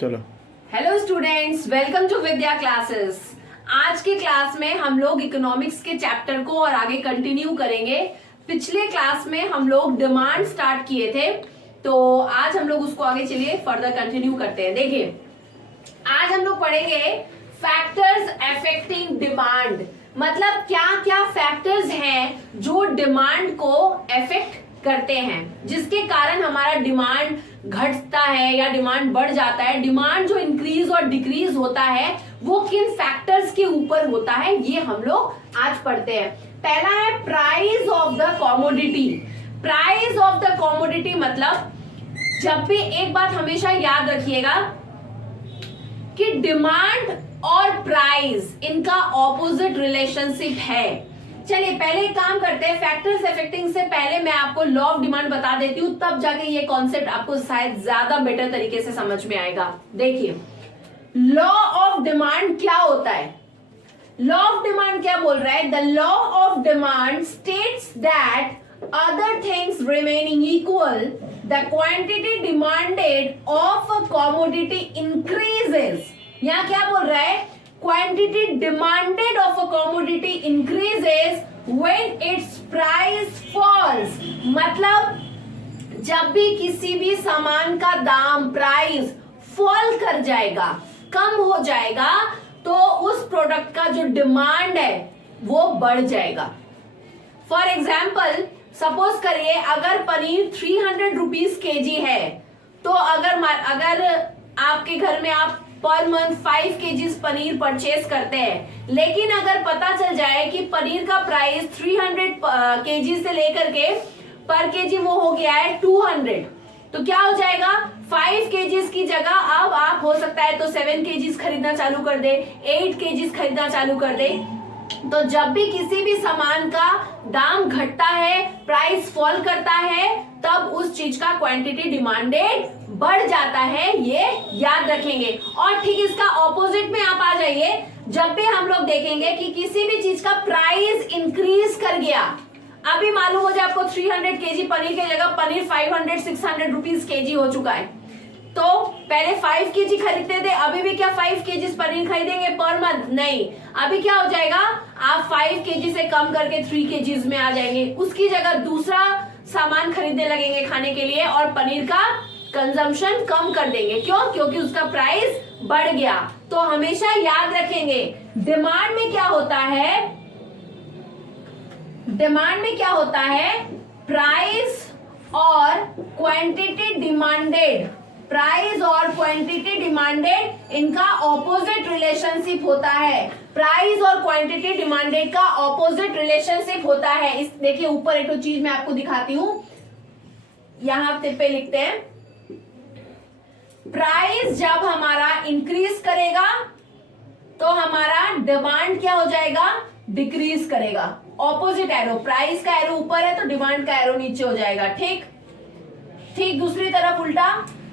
चलो। Hello students, welcome to Vidya classes. आज की क्लास में हम लोग इकोनॉमिक्स के चैप्टर को और आगे कंटिन्यू करेंगे। पिछले क्लास में हम लोग डिमांड स्टार्ट किए थे, तो आज हम लोग उसको आगे चलिए फर्दर कंटिन्यू करते हैं। देखिए, आज हम लोग पढ़ेंगे फैक्टर्स अफेक्टिंग डिमांड। मतलब क्या क्या फैक्टर्स हैं जो डिमांड को अफेक्ट करते हैं, जिसके कारण हमारा डिमांड घटता है या डिमांड बढ़ जाता है। डिमांड जो इंक्रीज और डिक्रीज होता है वो किन फैक्टर्स के ऊपर होता है, ये हम लोग आज पढ़ते हैं। पहला है price of the commodity. Price of the commodity मतलब, जब भी एक बात हमेशा याद रखिएगा कि डिमांड और प्राइस इनका ऑपोजिट रिलेशनशिप है। चलिए पहले एक काम करते हैं, फैक्टर्स अफेक्टिंग से पहले मैं आपको लॉ ऑफ डिमांड बता देती हूँ, तब जाके ये कॉन्सेप्ट आपको शायद ज्यादा बेटर तरीके से समझ में आएगा। देखिए, लॉ ऑफ डिमांड क्या होता है। लॉ ऑफ डिमांड क्या बोल रहा है? The law of demand states that other things remaining equal, the quantity demanded of a commodity increases. यहाँ क्या बोल रहा है? Quantity demanded of a commodity increases when its price falls। मतलब जब भी किसी भी सामान का दाम, प्राइस फॉल कर जाएगा, कम हो जाएगा, तो उस प्रोडक्ट का जो डिमांड है वो बढ़ जाएगा। फॉर एग्जाम्पल, सपोज करिए अगर पनीर 300 रुपीज केजी है, तो अगर आपके घर में आप per month 5 KGs paneer purchase करते हैं, लेकिन अगर पता चल जाए कि पनीर का प्राइस 300 केजी से लेकर के पर केजी वो हो गया है 200, तो क्या हो जाएगा? 5 केजीज की जगह अब आप हो सकता है तो 7 केजीज खरीदना चालू कर दे, 8 केजीज खरीदना चालू कर दे। तो जब भी किसी भी सामान का दाम घटता है, प्राइस फॉल करता है, तब उस चीज का क्वांटिटी डिमांडेड बढ़ जाता है, ये याद रखेंगे। और ठीक इसका ऑपोजिट में आप आ जाइए, जब भी हम लोग देखेंगे कि किसी भी चीज का प्राइस इंक्रीज कर गया, अभी मालूम हो जाए आपको 300 केजी पनीर की जगह पनीर 500-600 रुपीज केजी हो चुका है, तो पहले 5 केजी खरीदते थे, अभी भी क्या 5 केजी पनीर खरीदेंगे पर मंथ? नहीं, अभी क्या हो जाएगा, आप 5 केजी से कम करके 3 केजीज में आ जाएंगे। उसकी जगह दूसरा सामान खरीदने लगेंगे खाने के लिए और पनीर का कंजम्पशन कम कर देंगे। क्यों? क्योंकि उसका प्राइस बढ़ गया। तो हमेशा याद रखेंगे, डिमांड में क्या होता है? डिमांड में क्या होता है? प्राइस और क्वांटिटी डिमांडेड, प्राइस और क्वांटिटी डिमांडेड इनका ऑपोजिट रिलेशनशिप होता है। प्राइस और क्वांटिटी डिमांडेड का ऑपोजिट रिलेशनशिप होता है। इस देखिए ऊपर एक चीज मैं आपको दिखाती हूं, यहां पे लिखते हैं, प्राइस जब हमारा इंक्रीज करेगा तो हमारा डिमांड क्या हो जाएगा? डिक्रीज करेगा। ऑपोजिट एरो, प्राइस का एरो ऊपर है तो डिमांड का एरो नीचे हो जाएगा। ठीक ठीक दूसरी तरफ उल्टा,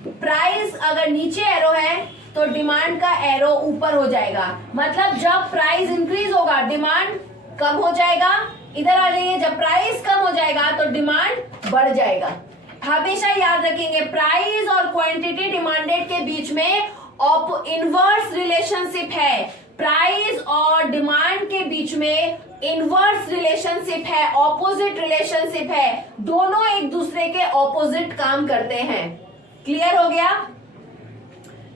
प्राइस अगर नीचे एरो है तो डिमांड का एरो ऊपर हो जाएगा। मतलब जब प्राइस इंक्रीज होगा डिमांड कम हो जाएगा। इधर आ जाइए, जब प्राइस कम हो जाएगा तो डिमांड बढ़ जाएगा। हमेशा याद रखेंगे, प्राइस और क्वांटिटी डिमांडेड के बीच में इनवर्स रिलेशनशिप है। प्राइस और डिमांड के बीच में इनवर्स रिलेशनशिप है, ऑपोजिट रिलेशनशिप है। दोनों एक दूसरे के ऑपोजिट काम करते हैं। क्लियर हो गया?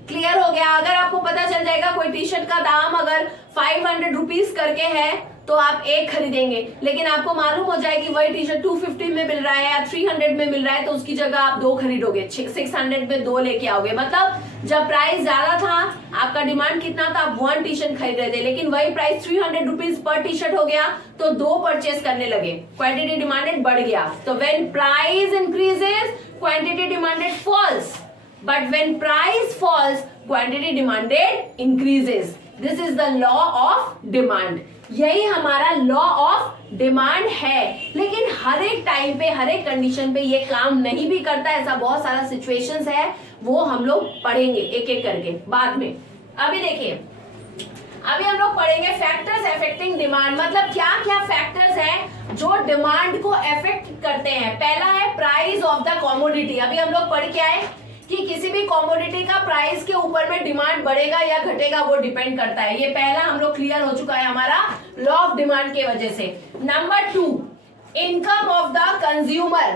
क्लियर हो गया। अगर आपको पता चल जाएगा कोई टी शर्ट का दाम अगर 500 रुपीज करके है तो आप एक खरीदेंगे, लेकिन आपको मालूम हो जाए कि वही टी शर्ट 250 में मिल रहा है या 300 में मिल रहा है, तो उसकी जगह आप 2 खरीदोगे, 600 में 2 लेके आओगे। मतलब जब प्राइस ज्यादा था, आपका डिमांड कितना था, आप 1 टी शर्ट खरीद रहे थे, लेकिन वही price 300 rupees per T shirt हो गया तो 2 परचेस करने लगे, क्वांटिटी डिमांडेड बढ़ गया। तो when price increases quantity demanded falls, but when price falls quantity demanded increases. This is the law of demand. यही हमारा लॉ ऑफ डिमांड है। लेकिन हर एक टाइम पे, हर एक कंडीशन पे ये काम नहीं भी करता। ऐसा बहुत सारा सिचुएशंस है, वो हम लोग पढ़ेंगे एक एक करके बाद में। अभी देखिए, अभी हम लोग पढ़ेंगे फैक्टर्स अफेक्टिंग डिमांड। मतलब क्या क्या फैक्टर्स हैं जो डिमांड को अफेक्ट करते हैं। पहला है प्राइस ऑफ द कमोडिटी। अभी हम लोग पढ़ के आए कि किसी भी कॉमोडिटी का प्राइस के ऊपर में डिमांड बढ़ेगा या घटेगा वो डिपेंड करता है। ये पहला हम लोग क्लियर हो चुका है हमारा लॉ ऑफ डिमांड के वजह से। Number 2, income of the consumer.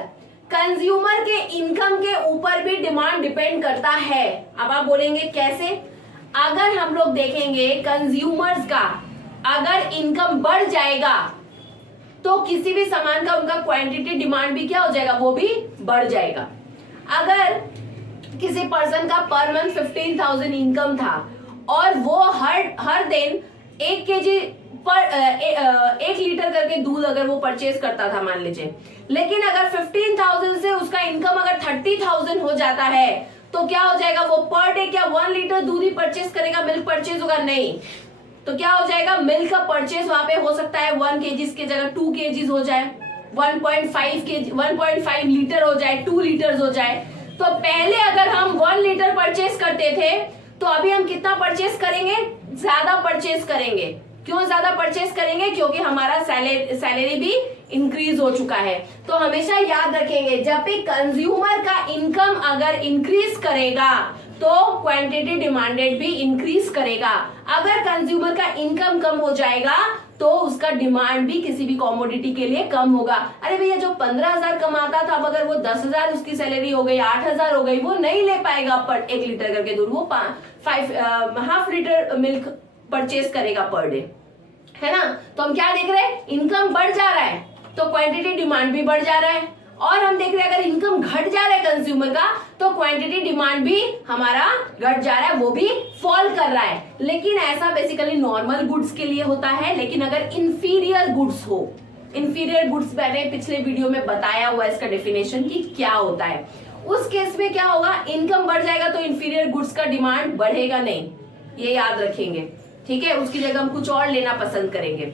Consumer के इनकम के ऊपर भी डिमांड डिपेंड करता है। अब आप बोलेंगे कैसे? अगर हम लोग देखेंगे कंज्यूमर्स का अगर इनकम बढ़ जाएगा तो किसी भी सामान का उनका क्वांटिटी डिमांड भी क्या हो जाएगा, वो भी बढ़ जाएगा। अगर किसी पर्सन का पर मंथ 15,000 इनकम था और वो हर दिन 1 केजी पर 1 लीटर करके दूध अगर वो परचेज करता था मान लीजिए, लेकिन अगर 15,000 से उसका इनकम अगर 30,000 हो जाता है तो क्या हो जाएगा, वो पर डे क्या 1 लीटर दूध ही परचेज करेगा, मिल्क परचेज होगा? नहीं। तो क्या हो जाएगा, मिल्क का परचेज वहां पे हो सकता है 1 केजीज की जगह 2 केजीज हो जाए, 1.5 लीटर हो जाए, 2 लीटर हो जाए। तो पहले अगर हम 1 लीटर परचेज करते थे तो अभी हम कितना परचेज करेंगे, ज्यादा परचेज करेंगे। क्यों ज्यादा परचेज करेंगे? क्योंकि हमारा सैलरी भी इंक्रीज हो चुका है। तो हमेशा याद रखेंगे जब भी कंज्यूमर का इनकम अगर इंक्रीज करेगा तो क्वांटिटी डिमांडेड भी इंक्रीज करेगा। अगर कंज्यूमर का इनकम कम हो जाएगा तो उसका डिमांड भी किसी भी कॉमोडिटी के लिए कम होगा। अरे भैया जो 15,000 कमाता था अब अगर वो 10,000 उसकी सैलरी हो गई, 8,000 हो गई, वो नहीं ले पाएगा पर 1 लीटर करके दूध, वो हाफ लीटर मिल्क परचेज करेगा पर डे, है ना। तो हम क्या देख रहे हैं, इनकम बढ़ जा रहा है तो क्वांटिटी डिमांड भी बढ़ जा रहा है। और हम देख रहे हैं अगर इनकम घट जा रहा है कंज्यूमर का तो क्वांटिटी डिमांड भी हमारा घट जा रहा है, वो भी फॉल कर रहा है। लेकिन ऐसा बेसिकली नॉर्मल गुड्स के लिए होता है। लेकिन अगर इंफीरियर गुड्स हो, इंफीरियर गुड्स मैंने पिछले वीडियो में बताया हुआ इसका डेफिनेशन कि क्या होता है, उस केस में क्या होगा, इनकम बढ़ जाएगा तो इंफीरियर गुड्स का डिमांड बढ़ेगा नहीं, ये याद रखेंगे, ठीक है। उसकी जगह हम कुछ और लेना पसंद करेंगे।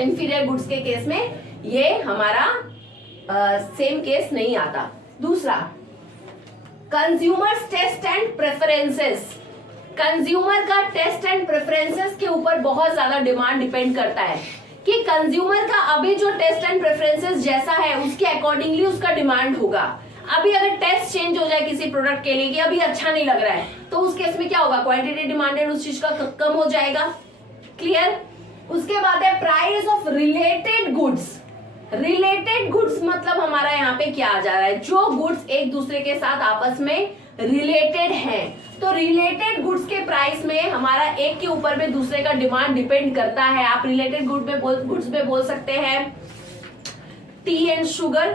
इंफीरियर गुड्स के केस में ये हमारा सेम केस नहीं आता। दूसरा, consumers taste and preferences. Consumer का टेस्ट एंड प्रेफरेंसेस के ऊपर बहुत ज्यादा डिमांड डिपेंड करता है कि कंज्यूमर का अभी जो टेस्ट एंड प्रेफरेंसेस जैसा है उसके अकॉर्डिंगली उसका डिमांड होगा। अभी अगर टेस्ट चेंज हो जाए किसी प्रोडक्ट के लिए कि अभी अच्छा नहीं लग रहा है तो उस केस में क्या होगा, क्वांटिटी डिमांडेड उस चीज का कम हो जाएगा। क्लियर? उसके बाद है price of related goods. Related goods मतलब हमारा यहाँ पे क्या आ जा रहा है, जो गुड्स एक दूसरे के साथ आपस में रिलेटेड हैं। तो रिलेटेड गुड्स के प्राइस में हमारा एक के ऊपर में दूसरे का डिमांड डिपेंड करता है। आप रिलेटेड गुड्स में बोल सकते हैं टी एंड शुगर।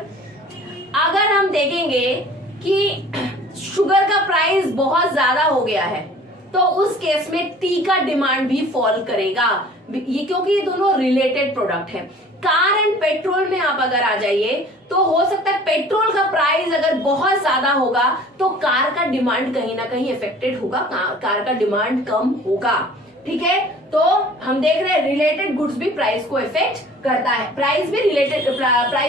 अगर हम देखेंगे कि शुगर का प्राइस बहुत ज्यादा हो गया है तो उस केस में टी का डिमांड भी फॉल करेगा, ये क्योंकि ये दोनों रिलेटेड प्रोडक्ट है। कार एंड पेट्रोल में आप अगर आ जाइए तो हो सकता है पेट्रोल का प्राइस अगर बहुत ज्यादा होगा तो कार का डिमांड कहीं ना कहीं इफेक्टेड होगा, कार का डिमांड कम होगा, ठीक है। तो हम देख रहे हैं रिलेटेड गुड्स भी प्राइस को इफेक्ट करता है, प्राइस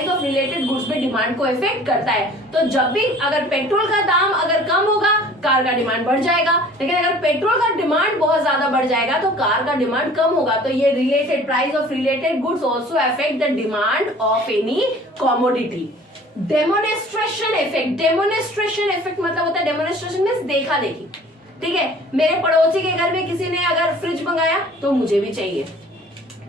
ऑफ रिलेटेड गुड्स भी डिमांड को इफेक्ट करता है। तो जब भी अगर पेट्रोल का दाम अगर कम होगा कार का डिमांड बढ़ जाएगा, लेकिन अगर पेट्रोल का डिमांड बहुत ज्यादा बढ़ जाएगा तो कार का डिमांड कम होगा। तो ये related price of related goods also affect the demand of any commodity. Demonstration effect. Demonstration effect मतलब होता है, डेमोनेस्ट्रेशन मींस देखा देखी, ठीक है। मेरे पड़ोसी के घर में किसी ने अगर फ्रिज मंगाया तो मुझे भी चाहिए,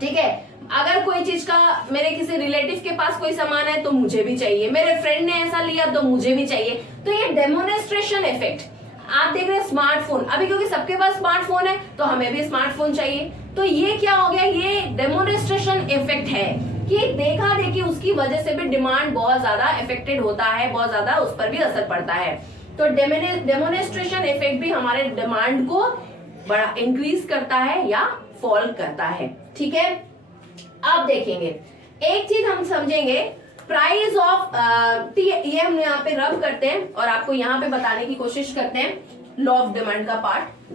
ठीक है। अगर कोई चीज का मेरे किसी रिलेटिव के पास कोई सामान है तो मुझे भी चाहिए, मेरे फ्रेंड ने ऐसा लिया तो मुझे भी चाहिए। तो ये डेमोनेस्ट्रेशन इफेक्ट। आप देख रहे हैं स्मार्टफोन, अभी क्योंकि सबके पास स्मार्टफोन है तो हमें भी स्मार्टफोन चाहिए। तो ये क्या हो गया, ये डेमोनेस्ट्रेशन इफेक्ट है कि देखा देखी उसकी वजह से भी डिमांड बहुत ज्यादा इफेक्टेड होता है, बहुत ज्यादा उस पर भी असर पड़ता है। तो डेमोनेस्ट्रेशन इफेक्ट भी हमारे डिमांड को बड़ा इंक्रीज करता है या फॉल करता है, ठीक है। अब देखेंगे एक चीज हम समझेंगे, प्राइस ऑफ ये हम यहाँ पे रब करते हैं और आपको यहाँ पे बताने की कोशिश करते हैं लॉ ऑफ डिमांड का पार्ट।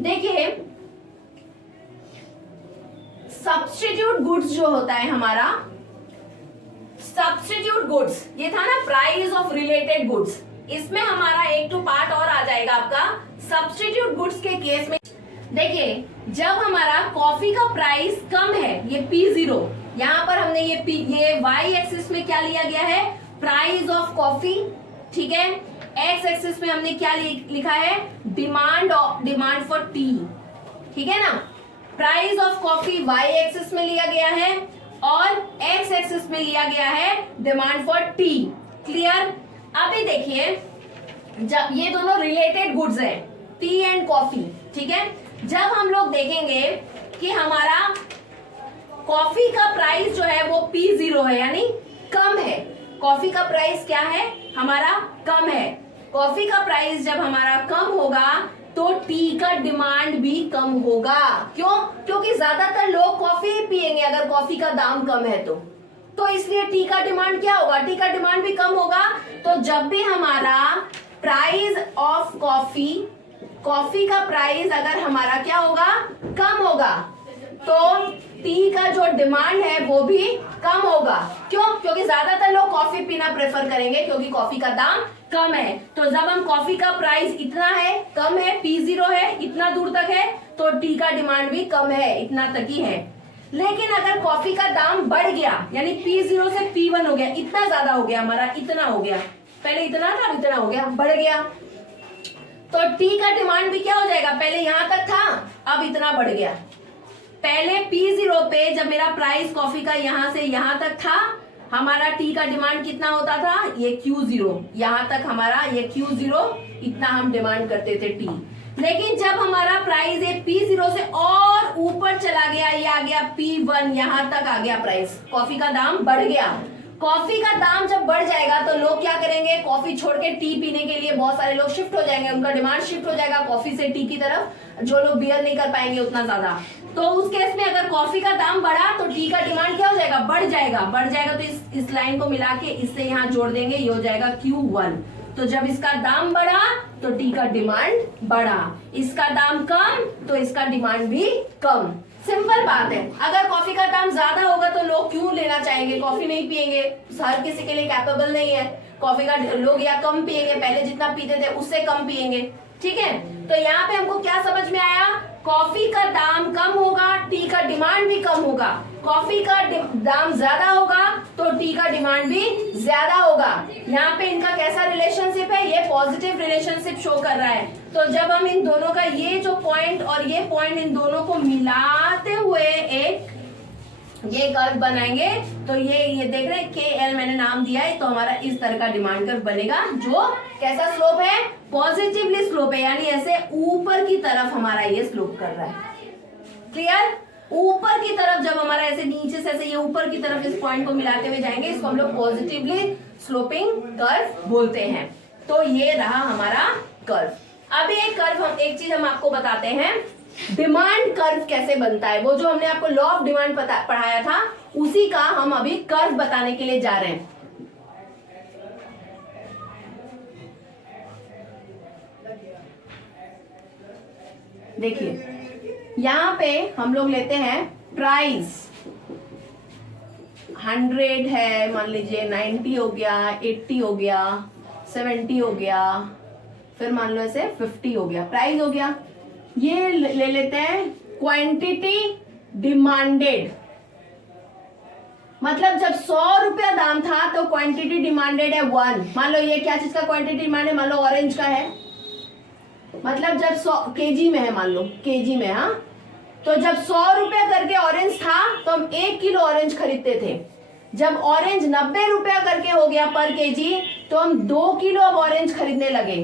देखिए सब्स्टिट्यूट गुड्स जो होता है हमारा, सब्स्टिट्यूट गुड्स, ये था ना प्राइस ऑफ रिलेटेड गुड्स, इसमें हमारा एक तो पार्ट और आ जाएगा आपका सब्स्टिट्यूट गुड्स के केस में। देखिए जब हमारा कॉफी का प्राइस कम है, ये P0, यहाँ पर हमने ये y एक्सिस में क्या लिया गया है, प्राइस ऑफ कॉफी, ठीक है। एक्स एक्सिस में हमने क्या लिखा है, डिमांड फॉर टी, ठीक है ना। Price of coffee Y axis में लिया गया है और एक्स एक्सिस में लिया गया है डिमांड फॉर टी। क्लियर। अभी देखिए, जब ये दोनों रिलेटेड गुड्स हैं, टी एंड कॉफी, ठीक है। जब हम लोग देखेंगे कि हमारा कॉफी का प्राइस जो है वो P0 है, यानी कम है। कॉफी का प्राइस क्या है हमारा, कम है। कॉफी का प्राइस जब हमारा कम होगा तो टी का डिमांड भी कम होगा। क्यों? क्योंकि ज्यादातर लोग कॉफी ही पिएंगे अगर कॉफी का दाम कम है तो इसलिए टी का डिमांड क्या होगा, टी का डिमांड भी कम होगा। तो जब भी हमारा प्राइस ऑफ कॉफी का प्राइस अगर हमारा क्या होगा, कम होगा, तो टी का जो डिमांड है वो भी कम होगा। क्यों? क्योंकि ज्यादातर लोग कॉफी पीना प्रेफर करेंगे क्योंकि कॉफी का दाम कम है। तो जब हम कॉफी का प्राइस इतना है, कम है, P0 है, इतना दूर तक है, तो टी का डिमांड भी कम है, इतना तक ही है। लेकिन अगर कॉफी का दाम बढ़ गया, यानी P0 से P1 हो गया, इतना ज्यादा हो गया हमारा, इतना हो गया, पहले इतना था, इतना हो गया, बढ़ गया, तो टी का डिमांड भी क्या हो जाएगा, पहले यहां तक था, अब इतना बढ़ गया। पहले P0 पे जब मेरा प्राइस कॉफी का यहां से यहां तक था, हमारा टी का डिमांड कितना होता था, ये Q0, यहां तक हमारा ये Q0, इतना हम डिमांड करते थे टी। लेकिन जब हमारा प्राइस ये P0 से और ऊपर चला गया, ये आ गया P1, यहां तक आ गया प्राइस, कॉफी का दाम बढ़ गया। कॉफी का दाम जब बढ़ जाएगा तो लोग क्या करेंगे, कॉफी छोड़ के टी पीने के लिए बहुत सारे लोग शिफ्ट हो जाएंगे, उनका डिमांड शिफ्ट हो जाएगा कॉफी से टी की तरफ, जो लोग बियर नहीं कर पाएंगे उतना ज्यादा। तो उस केस में अगर कॉफी का दाम बढ़ा तो टी का डिमांड क्या हो जाएगा, बढ़ जाएगा। बढ़ जाएगा तो इस लाइन को मिला के इससे यहाँ जोड़ देंगे, ये हो जाएगा Q1। तो जब इसका दाम बढ़ा तो टी का डिमांड बढ़ा, इसका दाम कम तो इसका डिमांड भी कम। सिंपल बात है। अगर कॉफी का दाम ज्यादा होगा तो लोग क्यों लेना चाहेंगे, कॉफी नहीं पिएंगे, हर किसी के लिए कैपेबल नहीं है कॉफी का, लोग या कम पिएंगे, पहले जितना पीते थे उससे कम पिएंगे, ठीक है। तो यहाँ पे हमको क्या समझ में आया, कॉफी का दाम कम होगा, टी का डिमांड भी कम होगा। कॉफी का दाम ज्यादा होगा तो टी का डिमांड भी ज्यादा होगा। यहाँ पे इनका कैसा रिलेशनशिप है, ये पॉजिटिव रिलेशनशिप शो कर रहा है। तो जब हम इन दोनों का ये जो पॉइंट और ये पॉइंट, इन दोनों को मिलाते हुए एक ये कर्व बनाएंगे तो ये देख रहे हैं KL मैंने नाम दिया है, तो हमारा इस तरह का डिमांड कर्व बनेगा, जो कैसा स्लोप है, पॉजिटिवली स्लोप है, यानी ऐसे ऊपर की तरफ हमारा ये स्लोप कर रहा है। क्लियर? ऊपर की तरफ जब हमारा ऐसे नीचे से ऐसे ये ऊपर की तरफ इस पॉइंट को मिलाते हुए जाएंगे, इसको हम लोग पॉजिटिवली स्लोपिंग कर्व बोलते हैं। तो ये रहा हमारा कर्व। अभी एक चीज हम आपको बताते हैं, डिमांड कर्व कैसे बनता है। वो जो हमने आपको लॉ ऑफ डिमांड पढ़ाया था, उसी का हम अभी कर्व बताने के लिए जा रहे हैं। देखिए यहां पे हम लोग लेते हैं प्राइस 100 है, मान लीजिए 90 हो गया, 80 हो गया, 70 हो गया, फिर मान लो ऐसे 50 हो गया, प्राइस हो गया। ये ले लेते हैं क्वांटिटी डिमांडेड, मतलब जब 100 रुपया दाम था तो क्वांटिटी डिमांडेड है 1। मान लो ये क्या चीज का क्वांटिटी डिमांड है, मान लो ऑरेंज का है, मतलब जब 100 केजी में है, मान लो केजी में, हाँ, तो जब 100 रुपया करके ऑरेंज था तो हम 1 किलो ऑरेंज खरीदते थे। जब ऑरेंज 90 रुपया करके हो गया पर केजी तो हम 2 किलो अब ऑरेंज खरीदने लगे।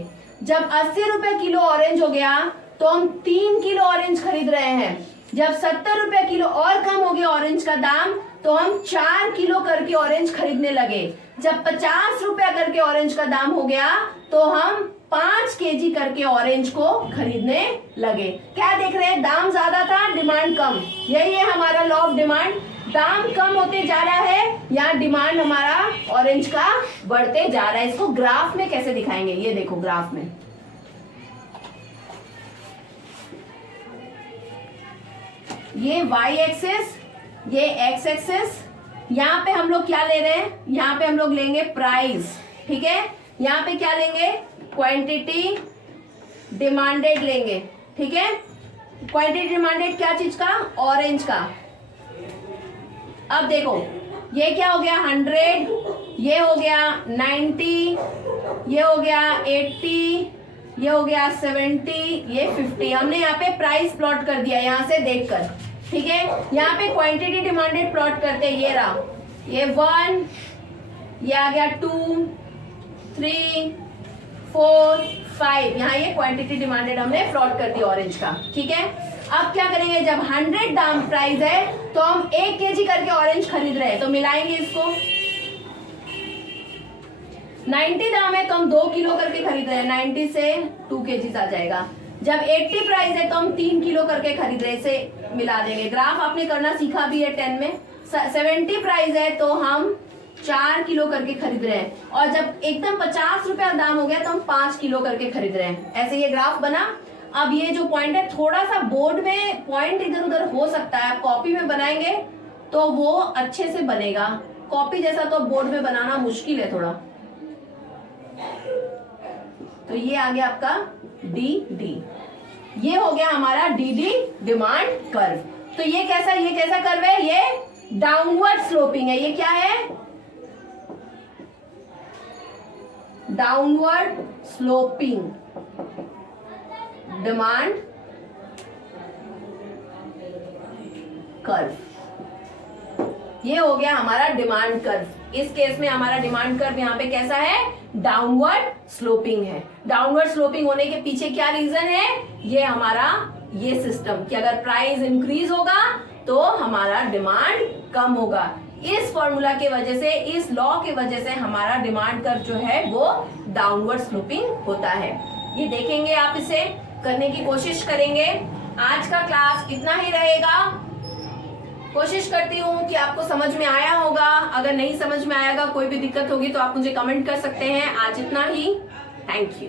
जब 80 रुपए किलो ऑरेंज हो गया तो हम 3 किलो ऑरेंज खरीद रहे हैं। जब 70 रुपए किलो और कम हो गया ऑरेंज का दाम तो हम 4 किलो करके ऑरेंज खरीदने लगे। जब 50 रुपया करके ऑरेंज का दाम हो गया तो हम 5 केजी करके ऑरेंज को खरीदने लगे। क्या देख रहे हैं, दाम ज्यादा था, डिमांड कम। यही है हमारा लॉ ऑफ डिमांड। दाम कम होते जा रहा है, यहाँ डिमांड हमारा ऑरेंज का बढ़ते जा रहा है। इसको ग्राफ में कैसे दिखाएंगे, ये देखो ग्राफ में, ये y एक्सेस, ये x एक्सेस। यहाँ पे हम लोग क्या ले रहे हैं, यहाँ पे हम लोग लेंगे प्राइस, ठीक है। यहाँ पे क्या लेंगे, क्वांटिटी डिमांडेड लेंगे, ठीक है। क्वांटिटी डिमांडेड क्या चीज का, ऑरेंज का। अब देखो ये क्या हो गया 100, ये हो गया 90, ये हो गया 80, ये हो गया 70, ये 50। हमने यहाँ पे प्राइस प्लॉट कर दिया यहाँ से देखकर, ठीक है। यहाँ पे क्वांटिटी डिमांडेड प्लॉट करते हैं, ये रहा, ये 1, ये आ गया 2, 3, 4, 5। यहाँ ये क्वांटिटी डिमांडेड हमने प्लॉट कर दिया ऑरेंज का, ठीक है। अब क्या करेंगे, जब 100 दाम प्राइस है तो हम 1 केजी करके ऑरेंज खरीद रहे हैं, तो मिलाएंगे इसको। 90 दाम है तो हम 2 किलो करके खरीद रहे हैं, 90 से 2 केजीज आ जाएगा। जब 80 प्राइस है तो हम 3 किलो करके खरीद रहे हैं, इसे मिला देंगे। ग्राफ आपने करना सीखा भी है 10 में। 70 प्राइस है तो हम 4 किलो करके खरीद रहे हैं, और जब एकदम 50 रुपया दाम हो गया तो हम 5 किलो करके खरीद रहे हैं। ऐसे ये ग्राफ बना। अब ये जो पॉइंट है, थोड़ा सा बोर्ड में पॉइंट इधर उधर हो सकता है, आप कॉपी में बनाएंगे तो वो अच्छे से बनेगा। कॉपी जैसा तो बोर्ड में बनाना मुश्किल है थोड़ा। तो ये आ गया आपका डी, ये हो गया हमारा डी डिमांड कर्व। तो ये कैसा कर्व है, ये डाउनवर्ड स्लोपिंग है। ये क्या है, डाउनवर्ड स्लोपिंग डिमांड कर्व। ये हो गया हमारा डिमांड कर्व। इस केस में हमारा डिमांड कर्व यहाँ पे कैसा है, डाउनवर्ड स्लोपिंग है। डाउनवर्ड स्लोपिंग होने के पीछे क्या रीजन है, ये हमारा ये सिस्टम कि अगर प्राइस इंक्रीज होगा तो हमारा डिमांड कम होगा। इस फॉर्मूला के वजह से, इस लॉ के वजह से हमारा डिमांड कर्व जो है वो डाउनवर्ड स्लोपिंग होता है। ये देखेंगे, आप इसे करने की कोशिश करेंगे। आज का क्लास इतना ही रहेगा। कोशिश करती हूँ कि आपको समझ में आया होगा। अगर नहीं समझ में आएगा, कोई भी दिक्कत होगी तो आप मुझे कमेंट कर सकते हैं। आज इतना ही, थैंक यू।